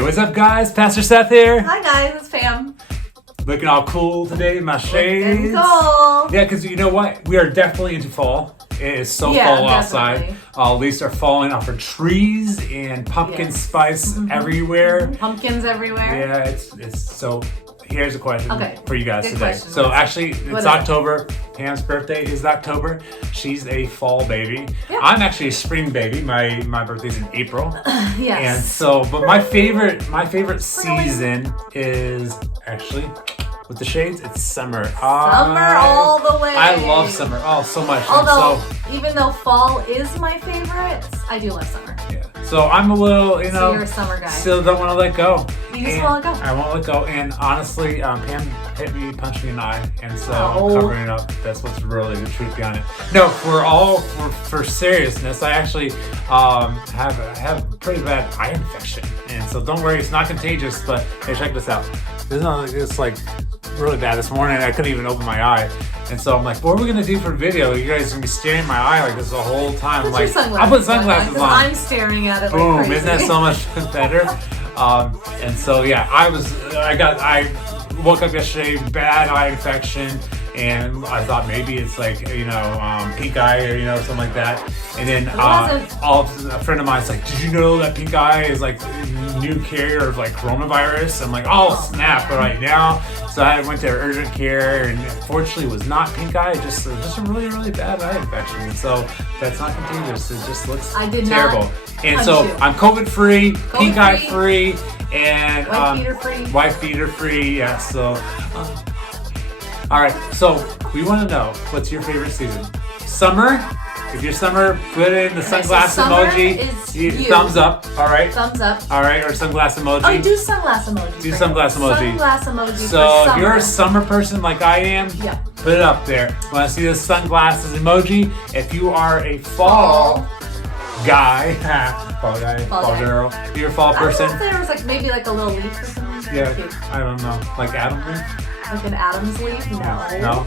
Hey, what's up, guys? Pastor Seth here. Hi, guys. It's Pam. Looking all cool today in my shades. Looking cool. Yeah, because you know what? We are definitely into fall. It is so fall outside. Leaves are falling off of trees and pumpkin spice everywhere. Pumpkins everywhere. Yeah, it's so. Here's a question for you guys Good today. question. So actually, it's October. Pam's birthday is October. She's a fall baby. Yep. I'm actually a spring baby. My birthday's in April. Yes. And so, but my favorite season is actually with the shades. It's summer. Summer all the way. I love summer. Oh, so much. Although, even though fall is my favorite, I do love summer. Yeah. So I'm a little, So you're a summer guy. Still don't want to let go. You just won't let go. I won't let go. And honestly, Pam hit me, punched me in the eye, and so Oh. I'm covering it up. That's what's really the truth behind it. No, for seriousnly, I actually have a pretty bad eye infection, and so don't worry, it's not contagious. But hey, check this out. It's like really bad this morning. I couldn't even open my eye. And so I'm like, what are we gonna do for video? You guys are gonna be staring at my eye like this the whole time. I'm like, I'll put sunglasses on. I'm staring at it like Boom! crazy. Isn't that so much better? And so yeah, I woke up yesterday, bad eye infection, and I thought maybe it's like pink eye or something like that. And then a friend of mine's like, did you know that pink eye is like a new carrier of like coronavirus? I'm like, oh snap! But right now, so I went to urgent care, and fortunately it was not pink eye, just a really really bad eye infection. So that's not contagious. It just looks terrible. And so I'm COVID free, pink eye free, and wife beater free. Yeah. So. All right, so we want to know, what's your favorite season? Summer? If you're summer, put in the sunglass emoji. Thumbs up, all right? Thumbs up. All right, or sunglass emoji. Oh, do sunglass emoji. Do sunglass emoji. Sunglass emoji So for if you're a summer person like I am, put it up there. Want to see the sunglasses emoji? If you are a fall guy, fall girl, if you're a fall person. I don't know if there was like maybe like a little leaf or something. Yeah, I don't know, like Adam leaf? Like an Adam's leaf? No.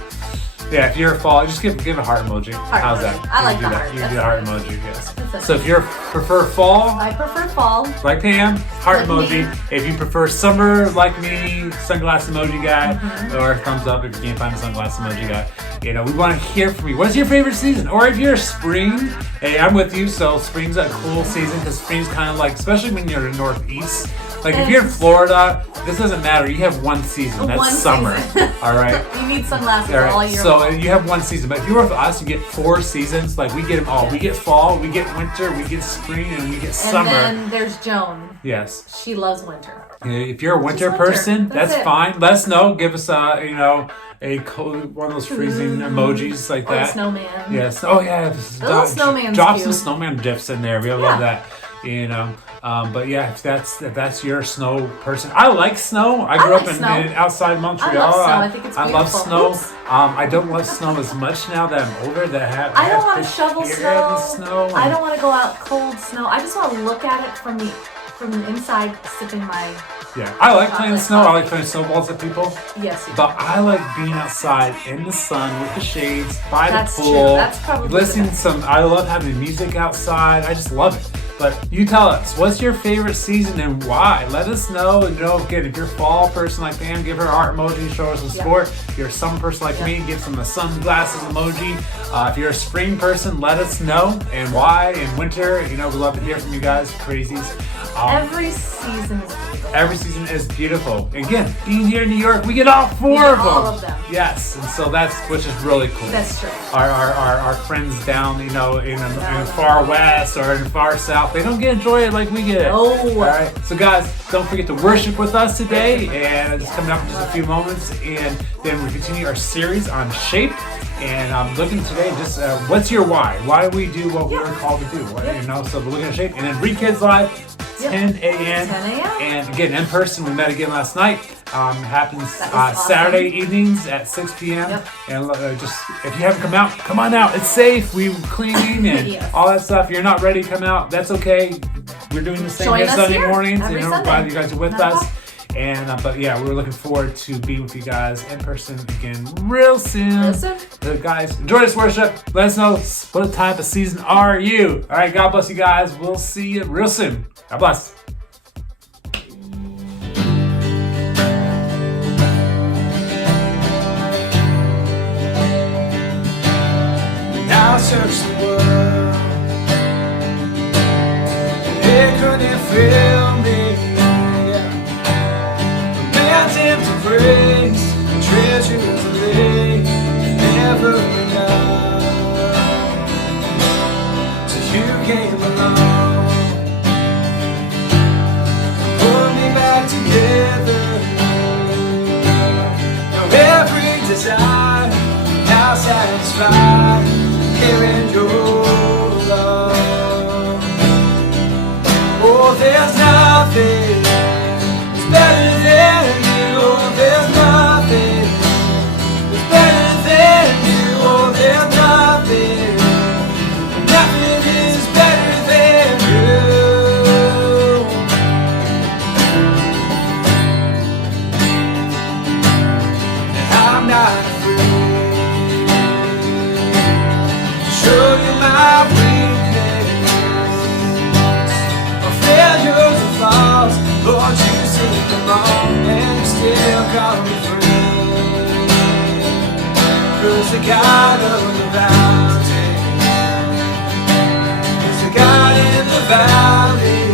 Yeah, if you're a fall, just give a heart emoji. How's that? I like the heart. You do the heart emoji, yes. So if you prefer fall, I prefer fall. like Pam, heart emoji. If you prefer summer, like me, sunglass emoji guy, or thumbs up if you can't find a sunglass emoji guy. We want to hear from you. What's your favorite season? Or if you're spring, hey, I'm with you. So spring's a cool season because spring's kind of like, especially when you're in the Northeast. Like if you're in Florida, this doesn't matter. You have one season. That's summer. All right. You need sunglasses all year long. So long. you have one season. But if you're with us, you get 4 seasons. Like we get them all. We get fall, we get winter, we get spring, and we get summer. And then there's Joan. Yes. She loves winter. If you're a winter person, that's fine. Let us know. Give us a cold, one of those freezing emojis like that. Or a snowman. Yes. Oh yeah. Little snowman's drop cute. some snowman gifs in there. We love that. But yeah, if that's your snow person, I like snow. I grew up in outside Montreal. I love snow. I think it's beautiful. I love snow. I don't love snow as much now that I'm older. I don't want to shovel snow. I don't want to go out cold snow. I just want to look at it from the inside, sipping my. Yeah, I like playing snow. I like throwing snowballs at people. Yes. But I like being outside in the sun with the shades by the pool. True. That's probably listening to I love having music outside. I just love it. But you tell us, what's your favorite season and why? Let us know. Again, if you're a fall person like Pam, give her a heart emoji, show her some support. If you're a summer person like me, give some sunglasses emoji. If you're a spring person, let us know and why. In winter, we love to hear from you guys, crazies. Every season is beautiful. Every season is beautiful. Again, being here in New York, we get all 4 of them. All of them. Yes, and so which is really cool. That's true. Our friends down, in the far west or in the far south, they don't get to enjoy it like we get it. Oh. All right. So guys, don't forget to worship with us today, and it's coming up in just a few moments, and then we continue our series on S.H.A.P.E. And I'm looking today just what's your why? Why do we do what we're called to do? So we're looking at S.H.A.P.E. and then Re-Kids Live. 10 a.m. And again, in person, we met again last night. Happens Saturday evenings at 6 p.m. And just if you haven't come on out. It's safe. We're cleaning and all that stuff. If you're not ready to come out, that's okay. We're doing the same here Sunday mornings. Glad you guys are with us. And but yeah, we're looking forward to being with you guys in person again real soon. Guys, enjoy this worship. Let us know what type of season are you. All right, God bless you guys. We'll see you real soon. God bless. searched the world, it couldn't fill me. A man's empty praise, the treasures laid never enough. So you came along, put me back together. Now every desire now satisfied here in your love. Oh, there's nothing that's better than you. Oh, there's nothing that's better than you. Oh, there's nothing, nothing is better than you. And I'm not afraid to show you my weakness, my failures and flaws. Lord, you see them all and you still call me friend. 'Cause the God of the mountain is the God in the valley.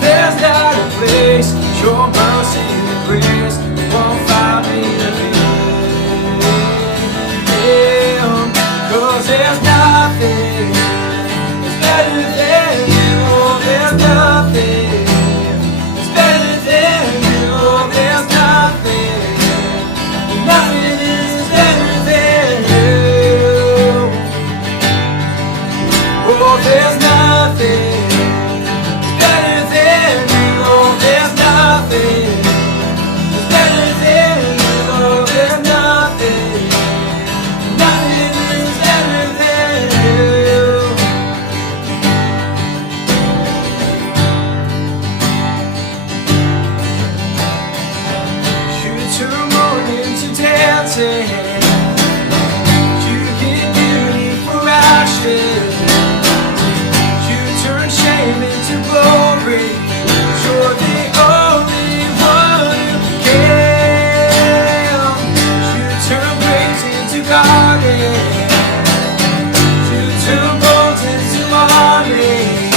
There's not a place your mercy and grace won't find me again. 'Cause there's nothing that's better than you. Oh, there's nothing that's better than you. Oh, there's nothing, nothing is better than you. Oh, there's nothing better than you. Oh, there's nothing that's better than you. Oh, there's nothing, nothing is better than you. You turn mourning to dancing, you give beauty for ashes. You turn shame into glory. You're the only one who can. You turn graves into gardens. You turn bones into armies.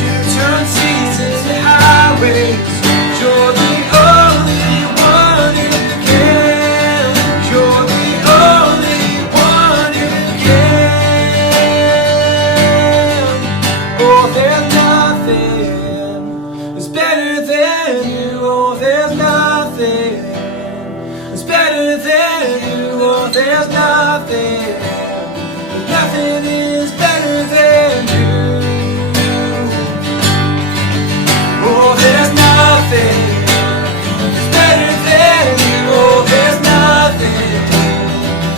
You turn seas into highways. You're the only one who can. You're the only one who can. Oh, there's nothing that's better than you. Oh, there's nothing that's better than you. Oh, there's nothing, nothing is better than you. Oh, there's nothing that's better than you. Oh, there's nothing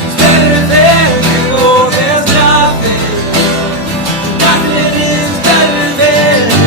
that's better than you. Oh, there's nothing, nothing is better than you.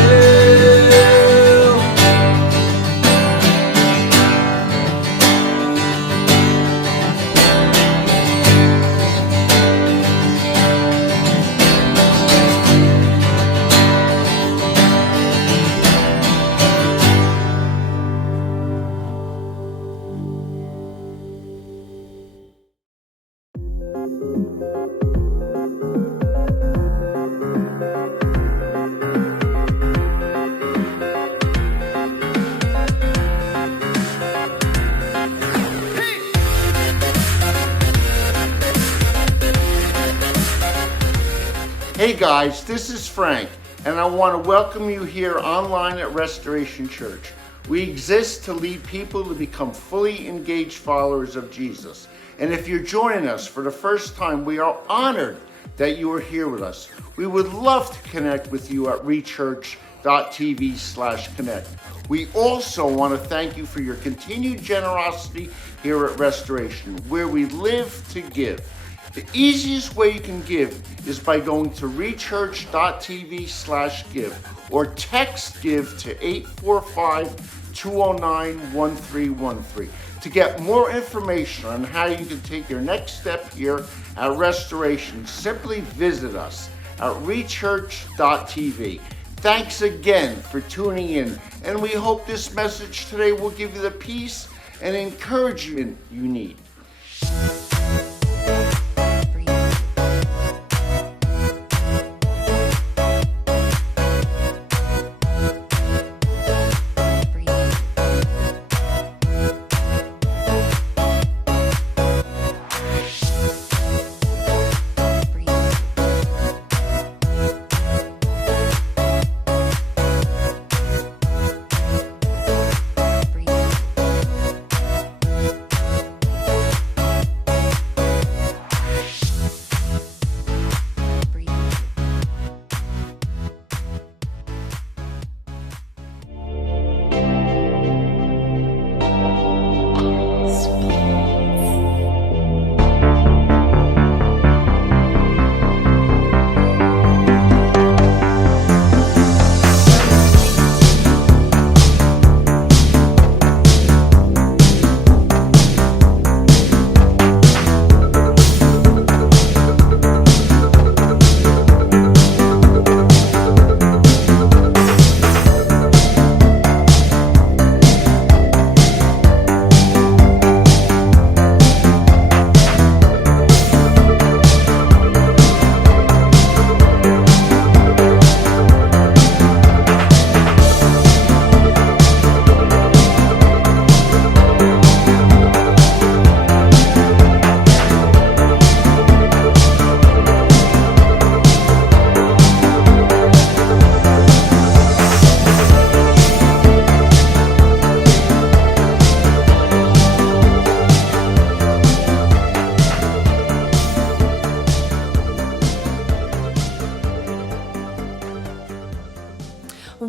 Hey guys, this is Frank, and I want to welcome you here online at Restoration Church. We exist to lead people to become fully engaged followers of Jesus. And if you're joining us for the first time, we are honored that you are here with us. We would love to connect with you at rechurch.tv/connect. We also want to thank you for your continued generosity here at Restoration, where we live to give. The easiest way you can give is by going to rechurch.tv/give or text give to 845-209-1313 to get more information on how you can take your next step here at Restoration. Simply visit us at rechurch.tv. Thanks again for tuning in, and we hope this message today will give you the peace and encouragement you need.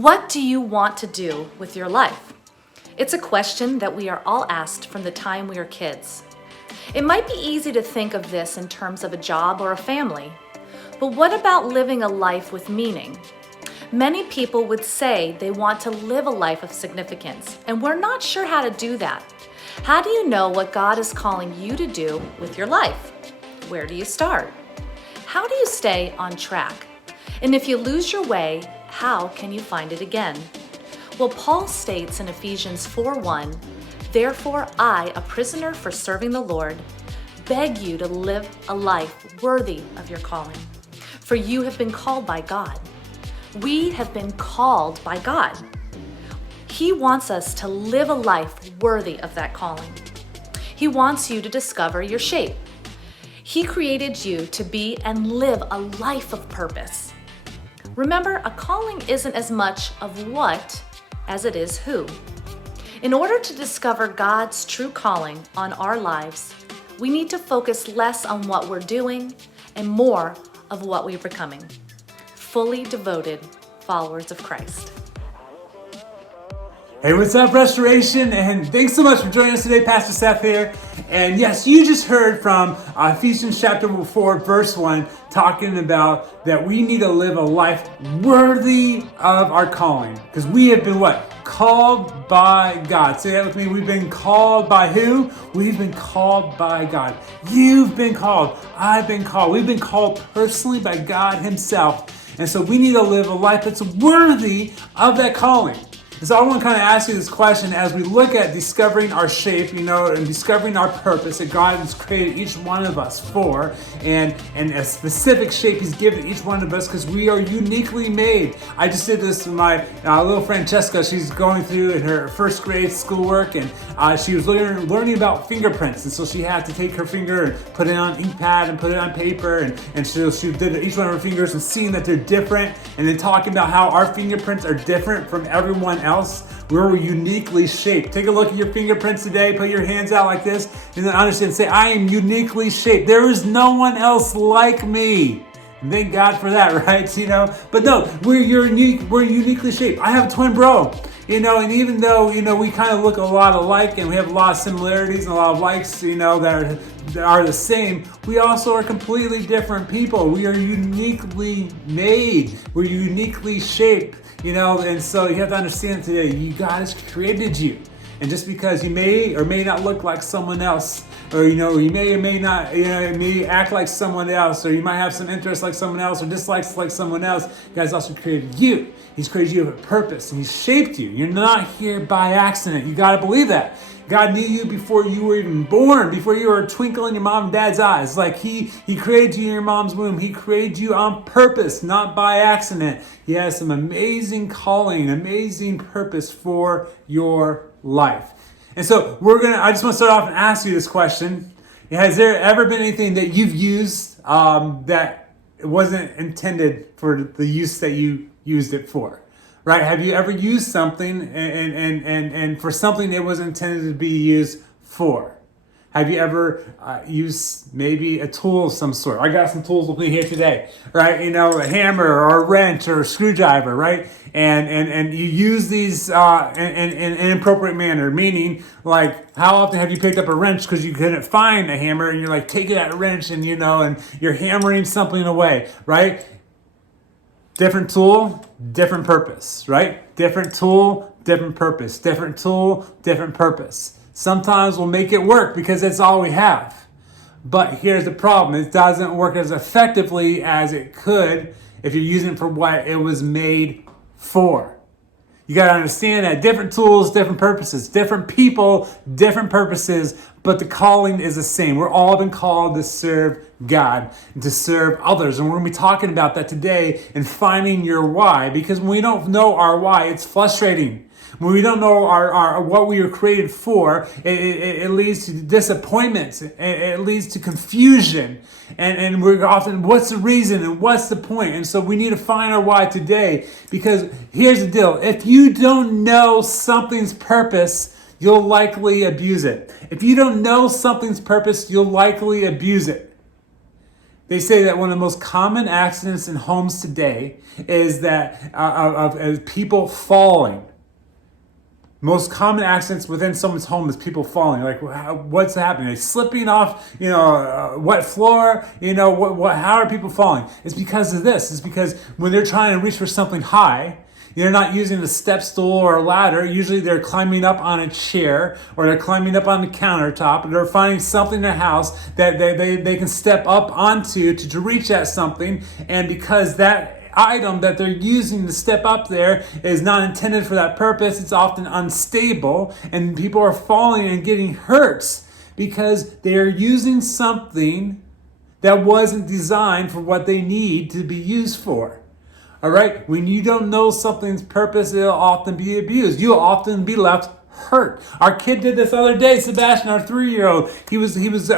What do you want to do with your life? It's a question that we are all asked from the time we are kids. It might be easy to think of this in terms of a job or a family, but what about living a life with meaning? Many people would say they want to live a life of significance, and we're not sure how to do that. How do you know what God is calling you to do with your life? Where do you start? How do you stay on track? And if you lose your way, how can you find it again? Well, Paul states in Ephesians 4:1, "Therefore I, a prisoner for serving the Lord, beg you to live a life worthy of your calling. For you have been called by God." We have been called by God. He wants us to live a life worthy of that calling. He wants you to discover your shape. He created you to be and live a life of purpose. Remember, a calling isn't as much of what as it is who. In order to discover God's true calling on our lives, we need to focus less on what we're doing and more of what we're becoming. Fully devoted followers of Christ. Hey, what's up, Restoration? And thanks so much for joining us today. Pastor Seth here. And yes, you just heard from Ephesians chapter 4, verse 1, talking about that we need to live a life worthy of our calling. Because we have been what? Called by God. Say that with me. We've been called by who? We've been called by God. You've been called. I've been called. We've been called personally by God Himself. And so we need to live a life that's worthy of that calling. And so I want to kind of ask you this question as we look at discovering our shape, and discovering our purpose that God has created each one of us for, and a specific shape He's given each one of us because we are uniquely made. I just did this with my little friend Jessica. She's going through in her first grade schoolwork, and she was learning about fingerprints, and so she had to take her finger and put it on ink pad and put it on paper, and so she did each one of her fingers and seeing that they're different, and then talking about how our fingerprints are different from everyone else. We're uniquely shaped. Take a look at your fingerprints today. Put your hands out like this, and then understand. Say, "I am uniquely shaped. There is no one else like me." And thank God for that, right? But no, we're unique. We're uniquely shaped. I have a twin bro. And even though we kind of look a lot alike, and we have a lot of similarities and a lot of likes, that are the same, we also are completely different people. We are uniquely made. We're uniquely shaped. And so you have to understand today, God has created you. And just because you may or may not look like someone else, or you may or may not, may act like someone else, or you might have some interests like someone else, or dislikes like someone else, God's also created you. He's created you with a purpose, and He's shaped you. You're not here by accident. You got to believe that. God knew you before you were even born, before you were a twinkle in your mom and dad's eyes. Like He created you in your mom's womb. He created you on purpose, not by accident. He has some amazing calling, amazing purpose for your life. And so I just want to start off and ask you this question. Has there ever been anything that you've used that wasn't intended for the use that you used it for? Right? Have you ever used something and for something it was intended to be used for? Have you ever used maybe a tool of some sort? I got some tools with me here today, right? A hammer or a wrench or a screwdriver, right? And you use these in an inappropriate manner, meaning like how often have you picked up a wrench because you couldn't find a hammer and you're like taking that wrench and and you're hammering something away, right? Different tool, different purpose, right? Different tool, different purpose. Different tool, different purpose. Sometimes we'll make it work because that's all we have. But here's the problem. It doesn't work as effectively as it could if you're using it for what it was made for. You got to understand that different tools, different purposes, different people, different purposes, but the calling is the same. We're all been called to serve God and to serve others. And we're going to be talking about that today and finding your why, because when we don't know our why, it's frustrating. When we don't know our what we were created for, it leads to disappointments. It leads to confusion. And we're often, what's the reason and what's the point? And so we need to find our why today, because here's the deal. If you don't know something's purpose, you'll likely abuse it. If you don't know something's purpose, you'll likely abuse it. They say that one of the most common accidents in homes today is that of people falling. Most common accidents within someone's home is people falling. Like, what's happening? They're slipping off, wet floor. How are people falling? It's because of this. It's because when they're trying to reach for something high, they're not using a step stool or a ladder. Usually they're climbing up on a chair, or they're climbing up on the countertop, and they're finding something in their house that they can step up onto to reach at something. And because that item that they're using to step up there is not intended for that purpose, it's often unstable, and people are falling and getting hurt because they are using something that wasn't designed for what they need to be used for. All right, when you don't know something's purpose, it'll often be abused. You'll often be left hurt. Our kid did this other day, Sebastian, our 3-year-old. He was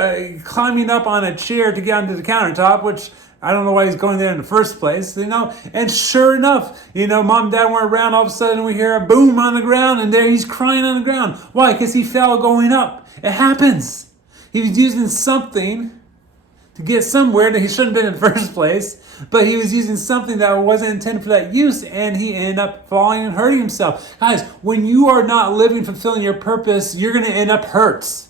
climbing up on a chair to get onto the countertop, which I don't know why he's going there in the first place, And sure enough, mom and dad weren't around. All of a sudden, we hear a boom on the ground, and there he's crying on the ground. Why? Because he fell going up. It happens. He was using something to get somewhere that he shouldn't have been in the first place, but he was using something that wasn't intended for that use, and he ended up falling and hurting himself. Guys, when you are not living, fulfilling your purpose, you're going to end up hurt.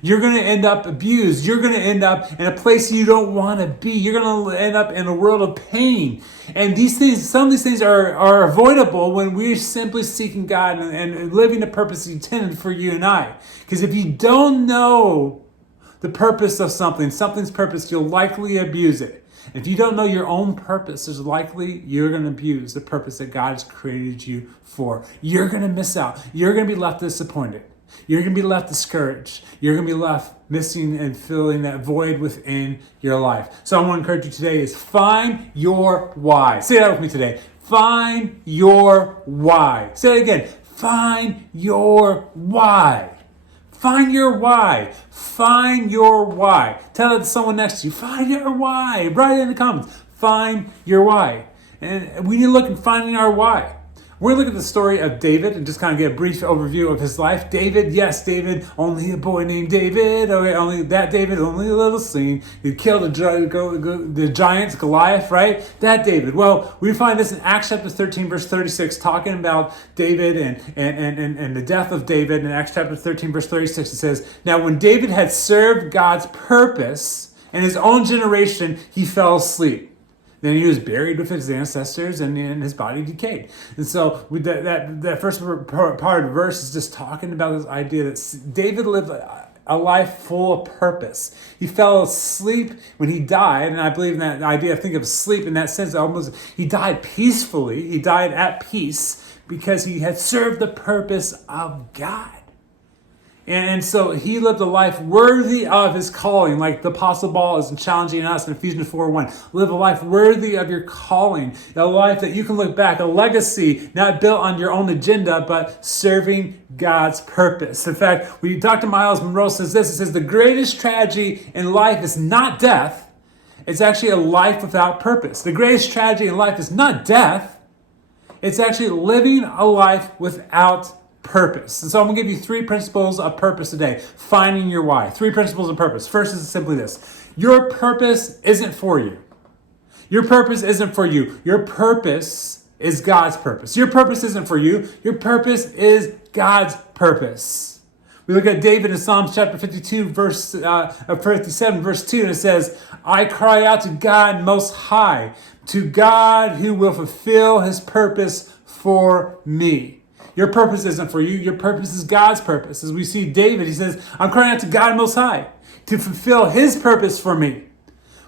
You're going to end up abused. You're going to end up in a place you don't want to be. You're going to end up in a world of pain. And these things, some of these things are avoidable when we're simply seeking God and living the purpose He intended for you and I. Because if you don't know the purpose of something's purpose, you'll likely abuse it. If you don't know your own purpose, there's likely you're going to abuse the purpose that God has created you for. You're going to miss out. You're going to be left disappointed. You're going to be left discouraged. You're going to be left missing and filling that void within your life. So I want to encourage you today is find your why. Say that with me today. Find your why. Say it again. Find your why. Find your why. Find your why. Tell it to someone next to you. Find your why. Write it in the comments. Find your why. And we need to look at finding our why. We're going to look at the story of David and just kind of get a brief overview of his life. David, only a boy named David. Okay, only a little scene. He killed the giant Goliath, right? That David. Well, we find this in Acts chapter 13, verse 36, talking about David and the death of David. In Acts chapter 13, verse 36, it says, "Now when David had served God's purpose in his own generation, he fell asleep. Then he was buried with his ancestors, and his body decayed." And so with that first part of the verse is just talking about this idea that David lived a life full of purpose. He fell asleep when he died, and I believe in that idea, I think of sleep in that sense, almost he died peacefully. He died at peace because he had served the purpose of God. And so he lived a life worthy of his calling, like the Apostle Paul is challenging us in Ephesians 4:1. Live a life worthy of your calling, a life that you can look back, a legacy not built on your own agenda, but serving God's purpose. In fact, Dr. Miles Monroe says this, it says, the greatest tragedy in life is not death, it's actually a life without purpose. The greatest tragedy in life is not death, it's actually living a life without purpose. And so I'm going to give you 3 principles of purpose today. Finding your why. 3 principles of purpose. First is simply this. Your purpose isn't for you. Your purpose isn't for you. Your purpose is God's purpose. Your purpose isn't for you. Your purpose is God's purpose. We look at David in Psalms chapter 52, 57, verse 2, and it says, "I cry out to God Most High, to God who will fulfill His purpose for me." Your purpose isn't for you. Your purpose is God's purpose. As we see David, he says, "I'm crying out to God Most High to fulfill His purpose for me."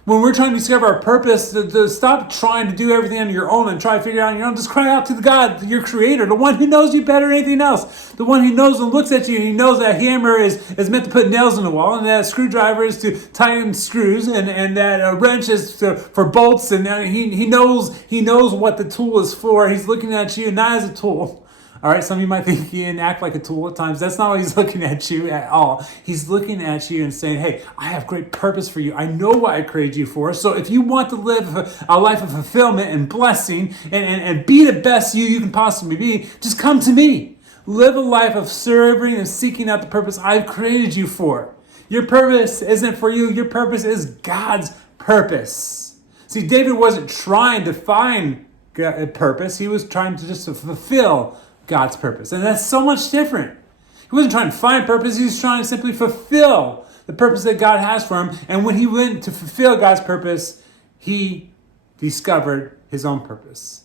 When we're trying to discover our purpose, to stop trying to do everything on your own and try to figure it out on your own. Just cry out to the God, your Creator, the one who knows you better than anything else. The one who knows and looks at you, and He knows that hammer is meant to put nails in the wall, and that screwdriver is to tighten screws, and that wrench is for bolts, and He knows what the tool is for. He's looking at you not as a tool. All right, some of you might think he didn't act like a tool at times. That's not what He's looking at you at all. He's looking at you and saying, hey, I have great purpose for you. I know what I created you for. So if you want to live a life of fulfillment and blessing and be the best you can possibly be, just come to me. Live a life of serving and seeking out the purpose I've created you for. Your purpose isn't for you. Your purpose is God's purpose. See, David wasn't trying to find a purpose. He was trying to just fulfill God's purpose. And that's so much different. He wasn't trying to find purpose. He was trying to simply fulfill the purpose that God has for him. And when he went to fulfill God's purpose, he discovered his own purpose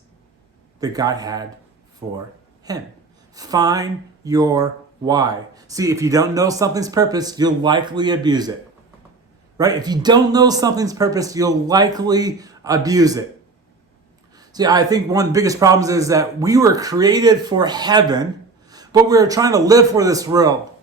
that God had for him. Find your why. See, if you don't know something's purpose, you'll likely abuse it. Right? If you don't know something's purpose, you'll likely abuse it. See, I think one of the biggest problems is that we were created for heaven, but we're trying to live for this world.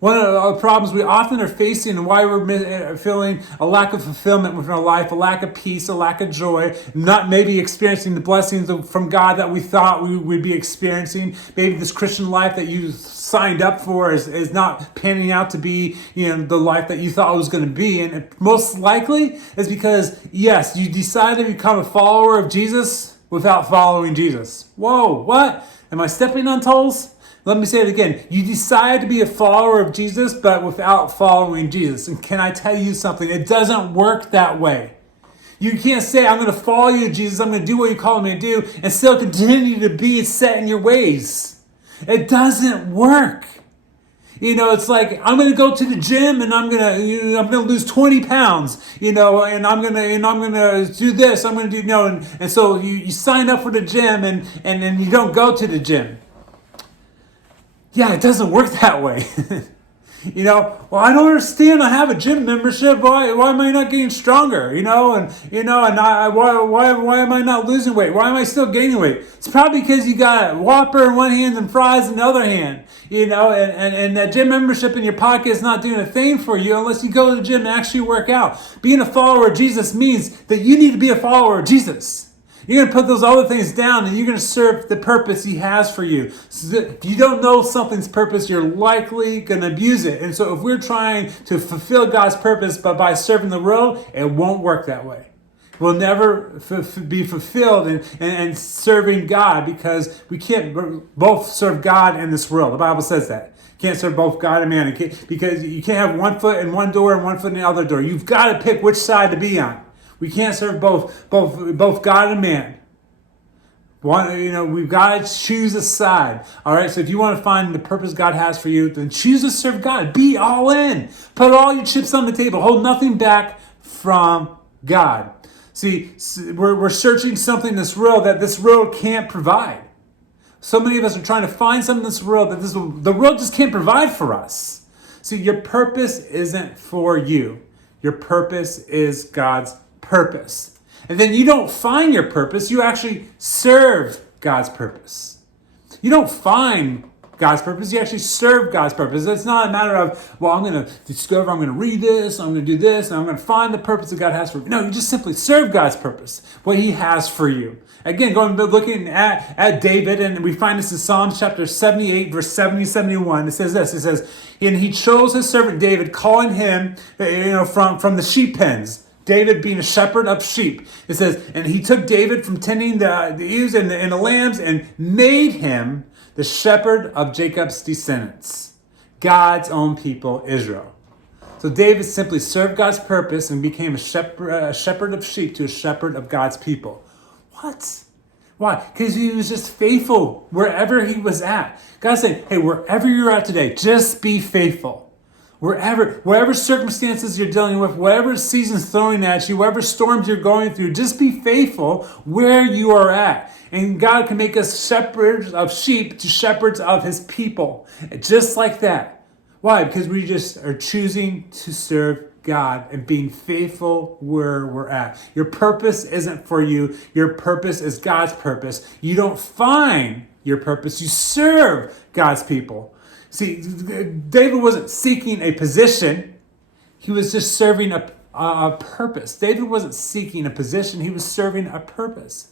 One of the problems we often are facing and why we're feeling a lack of fulfillment within our life, a lack of peace, a lack of joy, not maybe experiencing the blessings from God that we thought we would be experiencing. Maybe this Christian life that you signed up for is not panning out to be, the life that you thought it was going to be. And most likely is because, yes, you decided to become a follower of Jesus without following Jesus. Whoa, what? Am I stepping on toes? Let me say it again. You decide to be a follower of Jesus, but without following Jesus. And can I tell you something? It doesn't work that way. You can't say, I'm going to follow you, Jesus. I'm going to do what you call me to do, and still continue to be set in your ways. It doesn't work. It's like I'm going to go to the gym and I'm going to lose 20 pounds. And I'm going to do this. I'm going to do and so you sign up for the gym and then you don't go to the gym. Yeah, it doesn't work that way. Well, I don't understand. I have a gym membership. Why am I not getting stronger? Why am I not losing weight? Why am I still gaining weight? It's probably because you got a Whopper in one hand and fries in the other hand. And that gym membership in your pocket is not doing a thing for you unless you go to the gym and actually work out. Being a follower of Jesus means that you need to be a follower of Jesus. You're going to put those other things down and you're going to serve the purpose he has for you. So if you don't know something's purpose, you're likely going to abuse it. And so if we're trying to fulfill God's purpose but by serving the world, it won't work that way. We'll never be fulfilled in serving God because we can't both serve God and this world. The Bible says that. You can't serve both God and man because you can't have one foot in one door and one foot in the other door. You've got to pick which side to be on. We can't serve both God and man. We've got to choose a side. All right, so if you want to find the purpose God has for you, then choose to serve God. Be all in. Put all your chips on the table. Hold nothing back from God. See, we're searching something in this world that this world can't provide. So many of us are trying to find something in this world that the world just can't provide for us. See, your purpose isn't for you. Your purpose is God's purpose. And then you don't find your purpose, you actually serve God's purpose. You don't find God's purpose, you actually serve God's purpose. It's not a matter of, I'm going to discover, I'm going to read this, I'm going to do this, and I'm going to find the purpose that God has for me. No, you just simply serve God's purpose, what he has for you. Again, looking at David, and we find this in Psalms chapter 78, verse 70, 71. It says this, it says, and he chose his servant David, calling him from the sheep pens. David being a shepherd of sheep. It says, and he took David from tending the ewes and the lambs and made him the shepherd of Jacob's descendants, God's own people, Israel. So David simply served God's purpose and became a shepherd of sheep to a shepherd of God's people. What? Why? Because he was just faithful wherever he was at. God's saying, hey, wherever you're at today, just be faithful. Whatever circumstances you're dealing with, whatever season's throwing at you, whatever storms you're going through, just be faithful where you are at. And God can make us shepherds of sheep to shepherds of his people. Just like that. Why? Because we just are choosing to serve God and being faithful where we're at. Your purpose isn't for you. Your purpose is God's purpose. You don't find your purpose. You serve God's people. See, David wasn't seeking a position. He was just serving a purpose. David wasn't seeking a position. He was serving a purpose.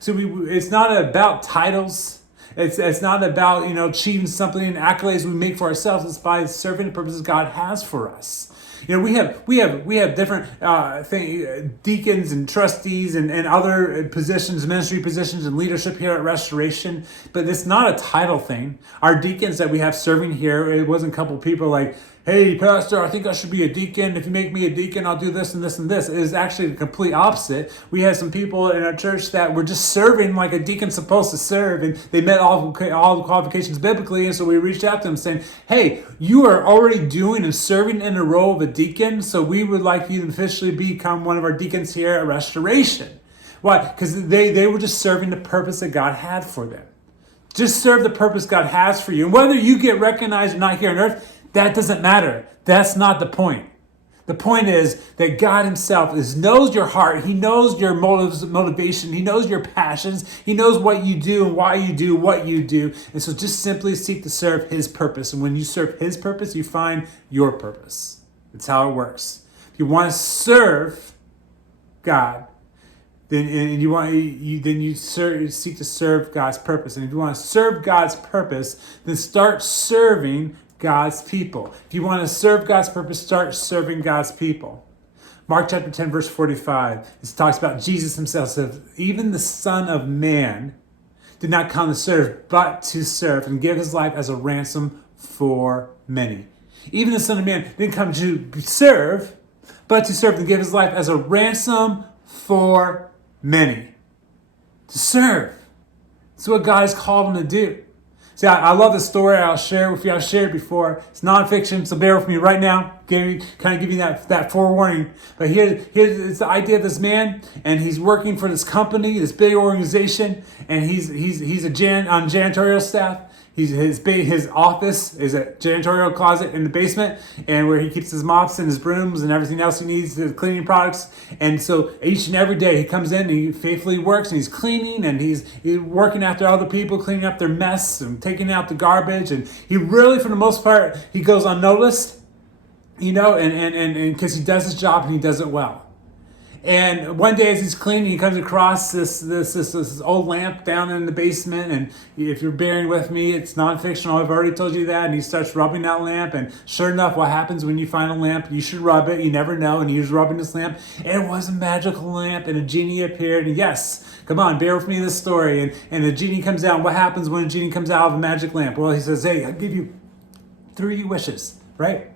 So it's not about titles. It's not about, achieving something and accolades we make for ourselves. It's by serving the purposes God has for us. We have different deacons and trustees and other positions, ministry positions and leadership here at Restoration, but it's not a title thing. Our deacons that we have serving here, it wasn't a couple people like, hey, pastor, I think I should be a deacon. If you make me a deacon, I'll do this and this and this. It is actually the complete opposite. We had some people in our church that were just serving like a deacon's supposed to serve, and they met all the qualifications biblically, and so we reached out to them saying, hey, you are already doing and serving in the role of a deacon, so we would like you to officially become one of our deacons here at Restoration. Why? Because they were just serving the purpose that God had for them. Just serve the purpose God has for you. And whether you get recognized or not here on earth, that doesn't matter. That's not the point. The point is that God himself knows your heart. He knows your motivation. He knows your passions. He knows what you do and why you do what you do. And so just simply seek to serve his purpose. And when you serve his purpose, you find your purpose. That's how it works. If you want to serve God, then you seek to serve God's purpose. And if you want to serve God's purpose, then start serving God's people. If you want to serve God's purpose, start serving God's people. Mark chapter 10, verse 45, it talks about Jesus himself says, even the Son of Man did not come to serve, but to serve and give his life as a ransom for many. Even the Son of Man didn't come to serve, but to serve and give his life as a ransom for many. To serve. That's what God has called him to do. See, I love this story. I'll share it with you. I've shared it before. It's nonfiction, so bear with me right now. Kind of give you that forewarning. But here's the idea of this man, and he's working for this company, this big organization, and he's on janitorial staff. His office is a janitorial closet in the basement, and where he keeps his mops and his brooms and everything else he needs, the cleaning products. And so each and every day he comes in and he faithfully works and he's cleaning and he's working after other people, cleaning up their mess and taking out the garbage. And he really, for the most part, he goes unnoticed, and because he does his job and he does it well. And one day as he's cleaning, he comes across this old lamp down in the basement. And if you're bearing with me, it's non-fictional. I've already told you that. And he starts rubbing that lamp. And sure enough, what happens when you find a lamp? You should rub it. You never know. And he was rubbing this lamp. And it was a magical lamp. And a genie appeared. And yes, come on, bear with me in this story. And the genie comes out. What happens when a genie comes out of a magic lamp? Well, he says, hey, I'll give you 3 wishes, right?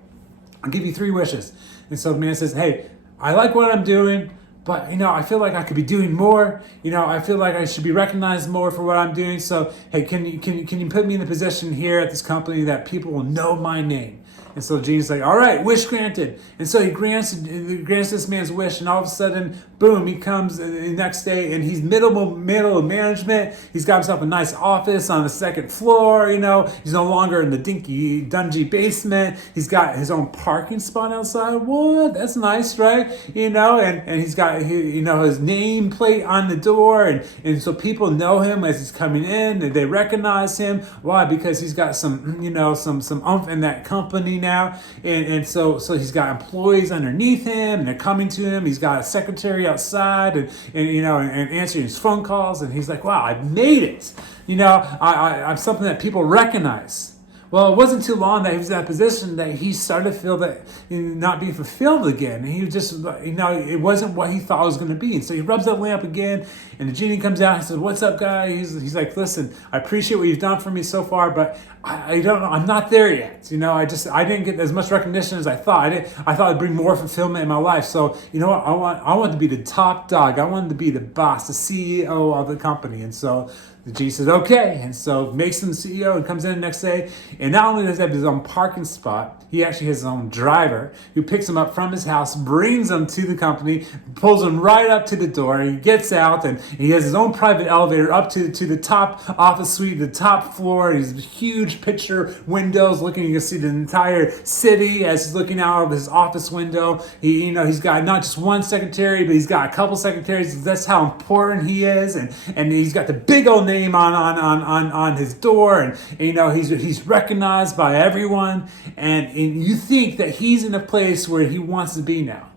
I'll give you 3 wishes. And so the man says, hey, I like what I'm doing, but I feel like I could be doing more. I feel like I should be recognized more for what I'm doing. So, hey, can you put me in a position here at this company that people will know my name? And so Genie's like, all right, wish granted. And so he grants this man's wish, and all of a sudden, boom, he comes the next day, and he's middle of management. He's got himself a nice office on the 2nd floor. He's no longer in the dungy basement. He's got his own parking spot outside. What? That's nice, right? And he's got his name plate on the door, and so people know him as he's coming in, and they recognize him. Why? Because he's got some oomph in that company now, and so he's got employees underneath him, and they're coming to him. He's got a secretary outside, and answering his phone calls, and he's like, wow, I've made it. I'm something that people recognize. Well, it wasn't too long that he was in that position that he started to feel that not being fulfilled again. And he was just, it wasn't what he thought it was going to be. And so he rubs that lamp again, and the genie comes out and says, what's up, guy? He's like, listen, I appreciate what you've done for me so far, but I don't know, I'm not there yet. I didn't get as much recognition as I thought. I thought it'd bring more fulfillment in my life. So, you know what? I want to be the top dog. I wanted to be the boss, the CEO of the company. And so the genie says, okay. And so makes him the CEO and comes in the next day. And not only does he have his own parking spot, he actually has his own driver who picks him up from his house, brings him to the company, pulls him right up to the door. He gets out, and he has his own private elevator up to the top office suite, the top floor. These huge picture windows looking, you can see the entire city as he's looking out of his office window. He's got not just one secretary, but he's got a couple secretaries. That's how important he is. And he's got the big old name on his door, and he's recognized by everyone, and you think that he's in a place where he wants to be now.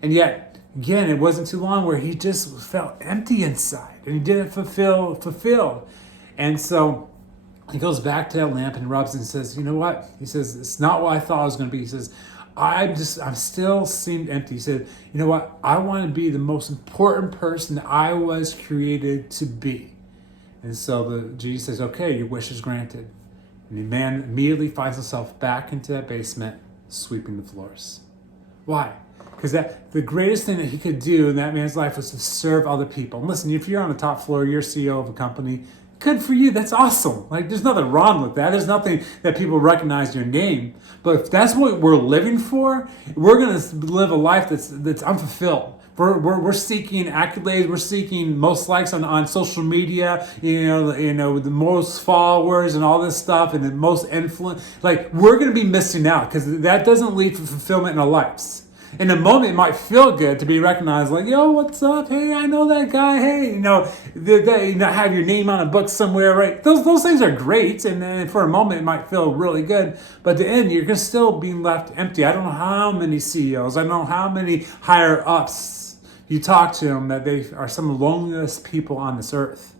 And yet again, it wasn't too long where he just felt empty inside, and he didn't fulfilled. And so he goes back to that lamp and rubs and says, you know what? He says, it's not what I thought it was going to be. He says, I'm still seemed empty. He said, you know what? I want to be the most important person that I was created to be. And so Jesus says, okay, your wish is granted. And the man immediately finds himself back into that basement, sweeping the floors. Why? Because the greatest thing that he could do in that man's life was to serve other people. And listen, if you're on the top floor, you're CEO of a company, good for you. That's awesome. Like, there's nothing wrong with that. There's nothing that people recognize your name. But if that's what we're living for, we're going to live a life that's unfulfilled. We're seeking accolades. We're seeking most likes on social media. The most followers and all this stuff, and the most influence. Like, we're going to be missing out because that doesn't lead to fulfillment in our lives. In a moment, it might feel good to be recognized, like, yo, what's up? Hey, I know that guy. Hey, have your name on a book somewhere, right? Those things are great, and then for a moment, it might feel really good. But at the end, you're still being left empty. I don't know how many CEOs, I don't know how many higher ups you talk to them that they are some of the loneliest people on this earth.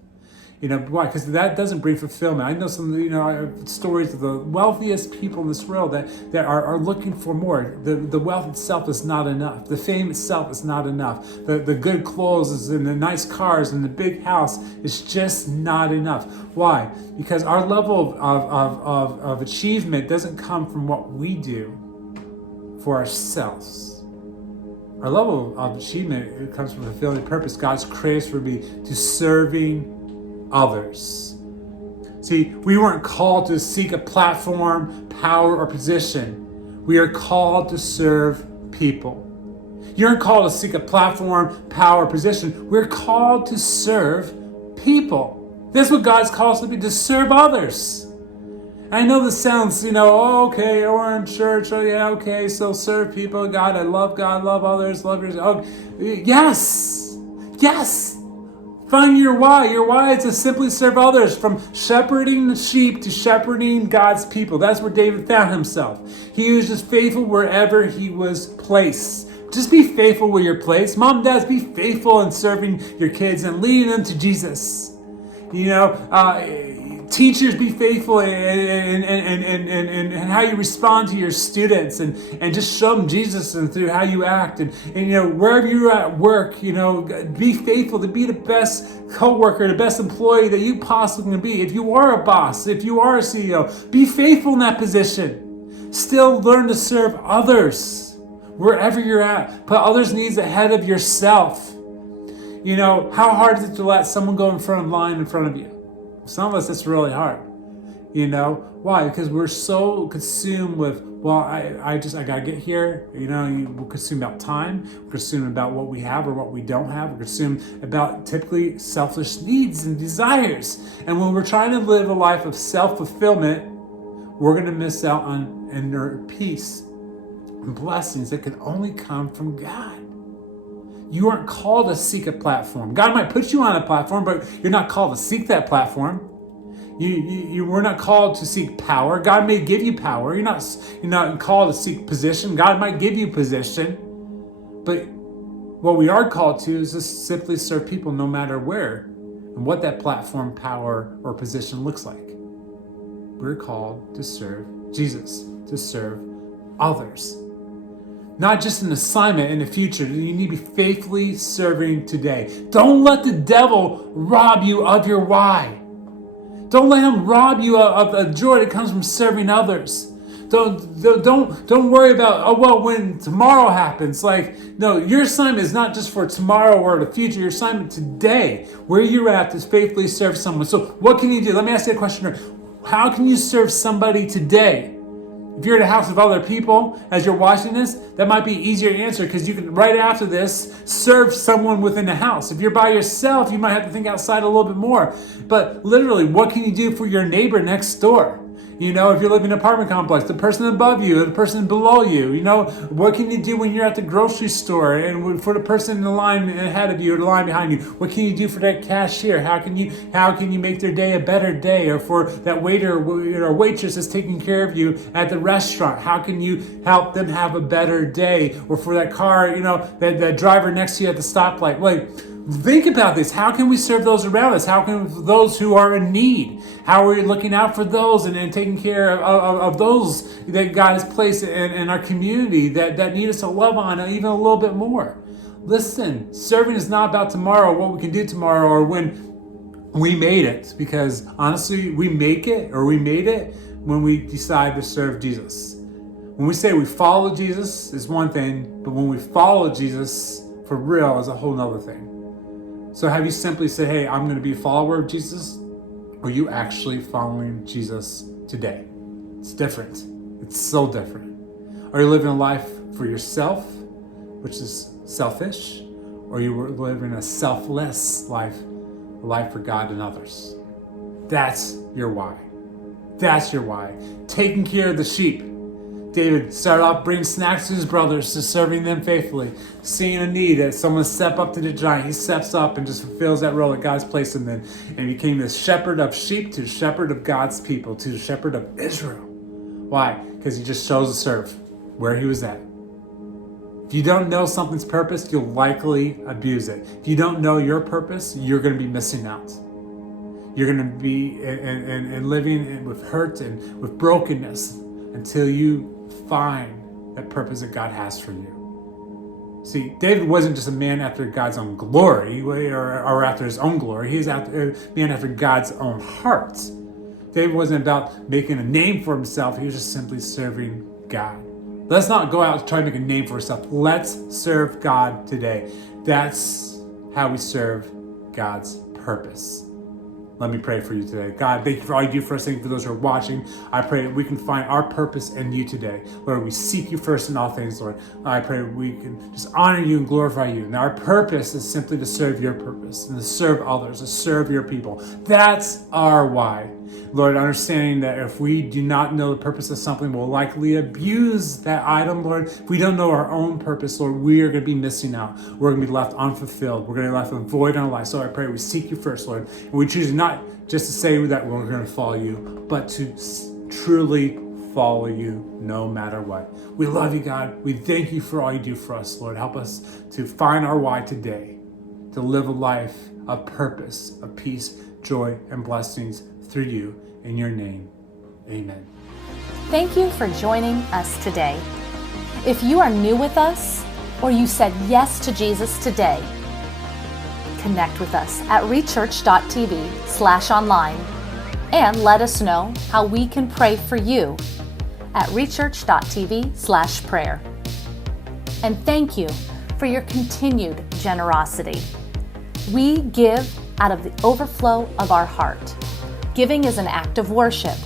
Why? Because that doesn't bring fulfillment. I know some, stories of the wealthiest people in this world that are looking for more. The wealth itself is not enough. The fame itself is not enough. The good clothes and the nice cars and the big house is just not enough. Why? Because our level of achievement doesn't come from what we do for ourselves. Our level of achievement, it comes from fulfilling purpose. God's created us for me to serving others. See, we weren't called to seek a platform, power, or position. We are called to serve people. You aren't called to seek a platform, power, or position. We're called to serve people. That's what God's called us to be, to serve others. I know this sounds, okay, we're in church, okay, so serve people. God, love others, love yourself. Yes. Find your why. Your why is to simply serve others, from shepherding the sheep to shepherding God's people. That's where David found himself. He was just faithful wherever he was placed. Just be faithful where you're placed. Mom and dads, be faithful in serving your kids and leading them to Jesus. Teachers, be faithful in how you respond to your students, and just show them Jesus and through how you act. And wherever you're at work, be faithful to be the best coworker, the best employee that you possibly can be. If you are a boss, if you are a CEO, be faithful in that position. Still learn to serve others wherever you're at. Put others' needs ahead of yourself. How hard is it to let someone go in front of you? Some of us, it's really hard. Why? Because we're so consumed with, I gotta get here. We're consumed about time. We're consumed about what we have or what we don't have. We're consumed about typically selfish needs and desires. And when we're trying to live a life of self-fulfillment, we're gonna miss out on inner peace and blessings that can only come from God. You aren't called to seek a platform. God might put you on a platform, but you're not called to seek that platform. You were not called to seek power. God may give you power. You're not called to seek position. God might give you position. But what we are called to is to simply serve people no matter where and what that platform, power, or position looks like. We're called to serve Jesus, to serve others. Not just an assignment in the future. You need to be faithfully serving today. Don't let the devil rob you of your why. Don't let him rob you of the joy that comes from serving others. Don't worry about, when tomorrow happens. No, your assignment is not just for tomorrow or the future. Your assignment today, where you're at, is faithfully serve someone. So what can you do? Let me ask you a question. How can you serve somebody today? If you're in a house of other people, as you're watching this, that might be easier to answer because you can, right after this, serve someone within the house. If you're by yourself, you might have to think outside a little bit more. But literally, what can you do for your neighbor next door? If you live in an apartment complex, the person above you, the person below you, what can you do when you're at the grocery store and for the person in the line ahead of you or the line behind you? What can you do for that cashier? How can you make their day a better day? Or for that waiter or waitress that's taking care of you at the restaurant, how can you help them have a better day? Or for that car, that driver next to you at the stoplight. Think about this. How can we serve those around us? How can those who are in need? How are we looking out for those and taking care of those that God has placed in our community that need us to love on even a little bit more? Listen, serving is not about tomorrow, what we can do tomorrow, or when we made it, because honestly, we made it when we decide to serve Jesus. When we say we follow Jesus is one thing, but when we follow Jesus for real is a whole nother thing. So have you simply said, hey, I'm going to be a follower of Jesus? Or are you actually following Jesus today? It's different. It's so different. Are you living a life for yourself, which is selfish? Or are you living a selfless life, a life for God and others? That's your why. That's your why. Taking care of the sheep. David started off bringing snacks to his brothers, to serving them faithfully, seeing a need that someone step up to the giant. He steps up and just fulfills that role that God's placed him in, and became the shepherd of sheep to shepherd of God's people, to the shepherd of Israel. Why? Because he just chose to serve where he was at. If you don't know something's purpose, you'll likely abuse it. If you don't know your purpose, you're going to be missing out. You're going to be and living with hurt and with brokenness until you find that purpose that God has for you. See, David wasn't just a man after God's own glory or after his own glory. He was a man after God's own heart. David wasn't about making a name for himself. He was just simply serving God. Let's not go out and try to make a name for ourselves. Let's serve God today. That's how we serve God's purpose. Let me pray for you today. God, thank you for all you do for us. Thank you for those who are watching. I pray that we can find our purpose in you today. Lord, we seek you first in all things, Lord. I pray that we can just honor you and glorify you. Now, our purpose is simply to serve your purpose and to serve others, to serve your people. That's our why. Lord, understanding that if we do not know the purpose of something, we'll likely abuse that item, Lord. If we don't know our own purpose, Lord, we are going to be missing out. We're going to be left unfulfilled. We're going to be left with a void in our life. So I pray we seek you first, Lord. And we choose not just to say that we're going to follow you, but to truly follow you no matter what. We love you, God. We thank you for all you do for us, Lord. Help us to find our why today, to live a life of purpose, of peace, joy, and blessings through you. In your name, amen. Thank you for joining us today. If you are new with us or you said yes to Jesus today, connect with us at rechurch.tv/online and let us know how we can pray for you at rechurch.tv/prayer. And thank you for your continued generosity. We give out of the overflow of our heart. Giving is an act of worship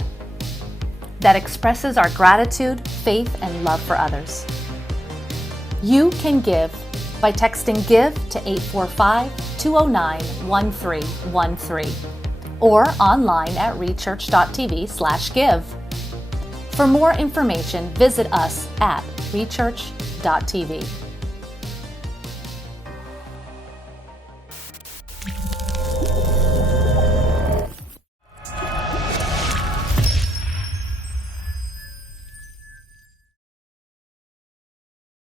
that expresses our gratitude, faith, and love for others. You can give by texting GIVE to 845-209-1313 or online at rechurch.tv/give. For more information, visit us at rechurch.tv.